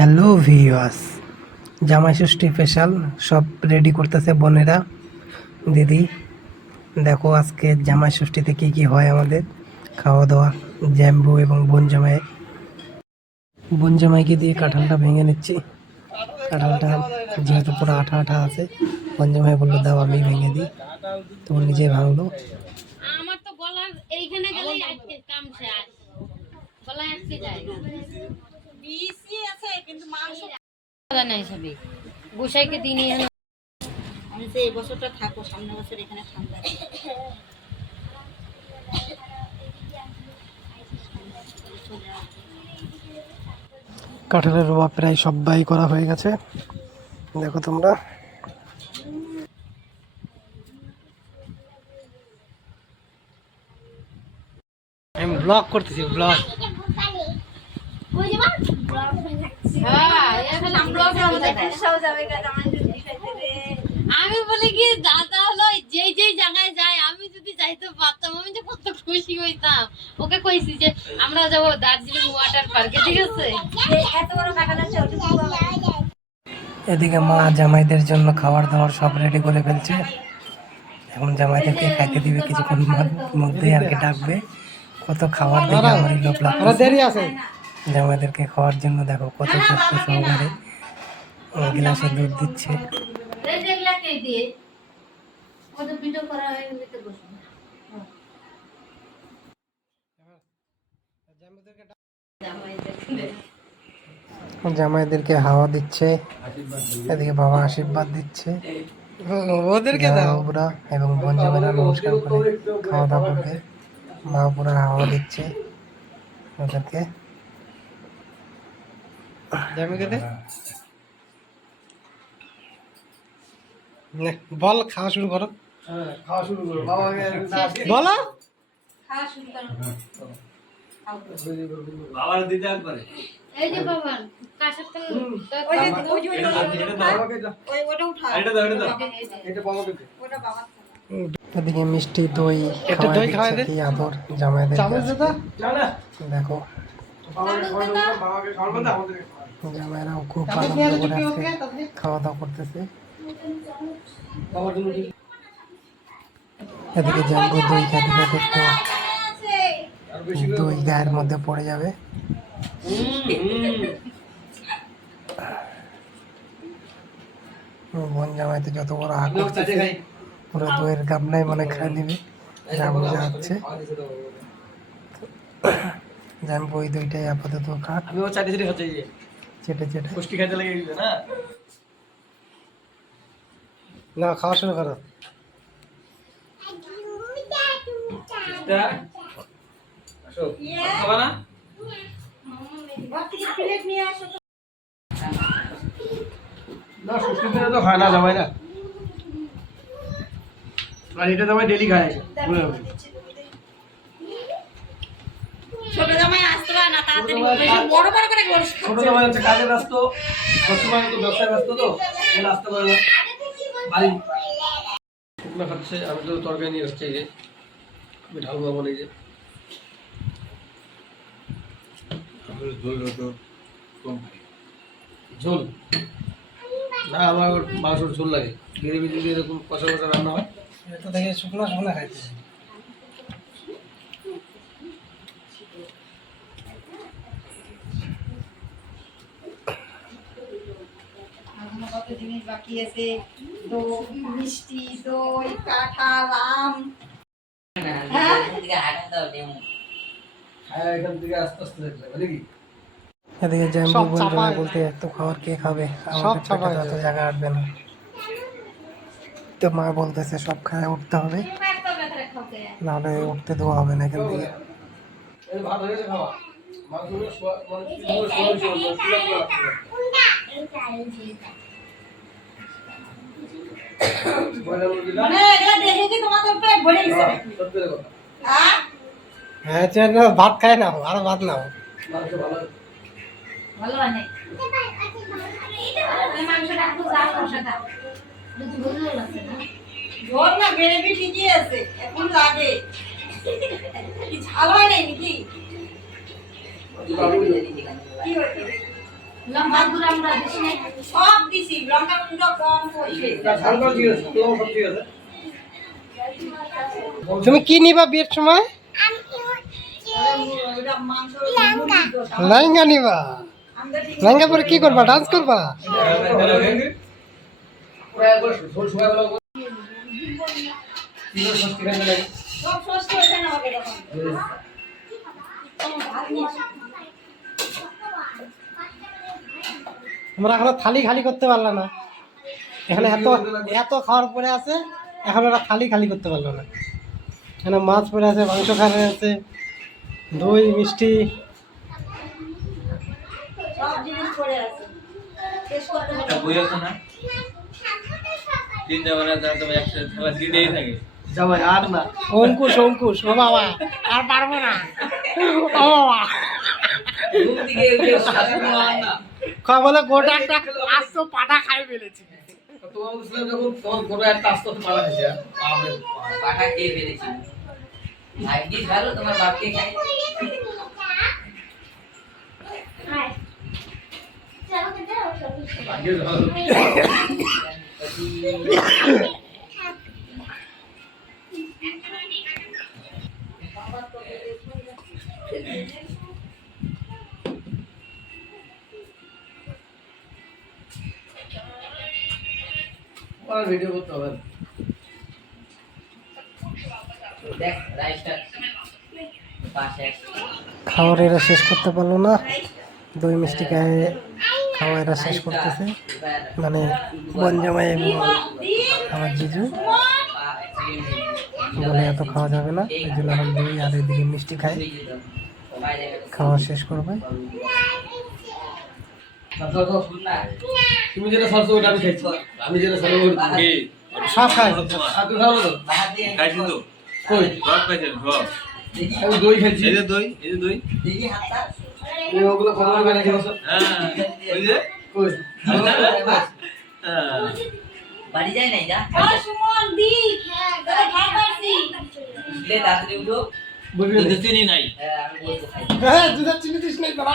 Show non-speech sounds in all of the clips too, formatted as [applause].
Hello ভিওয়াস জামাই ষষ্ঠী special সব ready করতেছে বোনেরা। দিদি, দেখো আজকে জামাই ষষ্ঠীতে কী কী হয় আমাদের। খাওয়া দাওয়া জ্যাম্বু এবং বোন জামাই। বোন জামাইকে দিয়ে কাঁঠালটা ভেঙে নিচ্ছি। কাঁঠালটা যেহেতু পুরো আঠা আঠা আছে, বোন জামাই বলল, দাও আমি ভেঙে দিই। তো নিজে ভাঙলো। আমার তো গলার এইখানে গেলেই কাম শেষ গলায় আটকে যায়। কথা নাই সবই। গোসাইকে দিনই আমি যে এই বছরটা থাকব সামনের বছর এখানে ঠান্ডা কাঁঠালের রোবা প্রায় সবাই করা হয়ে গেছে। দেখো তোমরা। আমি ব্লগ করতেছি ব্লগ আমি বলি কি দাদা হলো যেই যেই জায়গায় যায় আমি যদি যাইতে পারতাম আমি যে কত খুশি হইতাম। ওকে কইছি যে আমরা যাব দার্জিলিং ওয়াটার পার্কে ঠিক আছে? এদিকে মা জামাইদের জন্য খাবার দাবার সব রেডি করে ফেলছে। এখন জামাইদেরকে খাইতে দিবে কিছুক্ষণ মধ্যে আর কি ডাকবে। কত খাবার দেখে আমার লোক লাগছে জামাইদেরকে খাওয়ার জন্য দেখো কত যত্ন সহকারে গ্লাসে দুধ দিচ্ছে। হয়ে জামাইদেরকে হাওয়া দিচ্ছে এদিকে বাবা আশীর্বাদ দিচ্ছে। ওদেরকে ওরা এবং বোন জামাইরা নমস্কার করে খাওয়া দাওয়া করবে। মা পুরা হাওয়া দিচ্ছে। ওদেরকে বল খাওয়া শুরু করো। বলো। বাবার দিতে একবারে এই যে বাবা কাশের তেল ওই যে ওই যে ওই ওটা উঠা। এটা দাও এটা দাও। ওটা বাবা। এদিকে মিষ্টি দই খাওয়া দিচ্ছে কি আদর জামাইদের দেখো। জামাইরাও খুব আনন্দ করে আজকে খাওয়া দাওয়া করতেছে। এদিকে জাম্বু দই খাতে খাতে একটু দই গায়ের মধ্যে পড়ে যাবে। বোন জামাই তো যত বড় আগ পুরো দইয়ের গামলাই মানে খাই। দিবে। যা বোঝা যাচ্ছে জাম্বু ওই দইটাই আপাতত খাক। আমি ও চাটি চাটি হচ্ছে চেটে চেটে পুষ্টি খাইতে লেগে গেছে না? না খাওয়া শুরু করো। খাবা না? না ষষ্ঠীর দিনে তো খায় না জামাই না। আর এটা জামাই ডেলি খায়। ছোট জামাই না তাড়াতাড়ি বেশি বড় বড় করে গোল ছোট জামাই হচ্ছে কাজে ব্যস্ত বর্তমানে তো ব্যবসায় ব্যস্ত তো এগুলো আসতে পারে না। বাড়ি। শুকনো খাচ্ছে আমি তো তরকারি নিয়ে যে। আমি ঢালবো বলে এই যে। ঝোল না আমার মাংসর ঝোল লাগে। গ্রেভি যদি এরকম কষা কষা রান্না হয়। এটা দেখে শুকনো শুকনো খাইতেছে এখনও কত জিনিস বাকি আছে। দই মিষ্টি দই কাঁঠাল আম। হ্যাঁ? এদিকে জাম্বু বোন বলতে এত খাবার কে খাবে? আমাদের পেটে তো জায়গা আটবে না। তো মা বলতেছে সব খায় উঠতে হবে। নাহলে উঠতে দেওয়া হবে না এখান থেকে। এই ভাত হয়ে গেছে খাওয়া। মানে এগুলা দেখে কি তোমাদের পেট ভরে গেছে হ্যাঁ? হ্যাঁ চল ভাত খায় না আরও ভাত নাও। মাংস ভালো ভালো মাংসটা একটু জাল মশাটা ঝোল না গ্রেভি ঠিকই আছে এখন লাগে। কি ঝাল হয় নাই নাকি? কি হয়েছে? গুড় আমরা দিছি না সব দিছি লঙ্কা গুঁড়ো কম তুমি কি নিবা বিয়ের সময়? লেহেঙ্গা নিবা। লেহেঙ্গা পরে কি করবা? ডান্স করবা? সব সস্তা হয়েছে না হবে তখন তোমরা এখনও থালি খালি করতে পারলা না। এখানে এত এত খাওয়ার পরে আছে এখন ওরা থালি খালি করতে পারল না। এখানে মাছ পড়ে আছে মাংস খাওয়ার আছে দই মিষ্টি। আর অঙ্কুশ অঙ্কুশ ও বাবা আর পারব না। ও বাবা। খা- বলে গোটা একটা আস্ত পাটা খাই ফেলেছি। তোমার বলছিলাম [coughs] [coughs] [coughs] আর ভিডিও করতে হবে। না। দেখ রাইসটা খাওয়ার এরা শেষ করতে পারল না। দই মিষ্টি খায় খাওয়া এরা শেষ করতেছে। মানে বনজামাই এবং আমার জিজু। বলে এত খাওয়া যাবে না। এই জন্য এখন দই আর এদিকে মিষ্টি খায়। খাওয়া শেষ করবে। তুমি যেটা সরছো ওটা আমি খাইছি আমি যেটা সরবো ওটা। কি সব আর তুই খাব তো খাইছি তো কই সব খাইছেন সব আমি দই খাইছি এই যে দই এই যে দই দেখি হাতটা এই ওগুলো কত করে বানিয়ে খেয়েছো হ্যাঁ ওই যে কই হ্যাঁ বাড়ি যায় নাই যা ও সুমন দি তোরা খাই পারছি উঠলে তাড়াতাড়ি উঠো বুঝলি দুধে চিনি নাই হ্যাঁ, আমি বলব খাই হ্যাঁ দুধের চিনি দিস নাই বাবা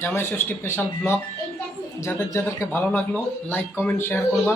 জামাই ষষ্ঠী স্পেশাল ব্লগ যাদের যাদেরকে ভালো লাগল লাইক কমেন্ট শেয়ার করবা।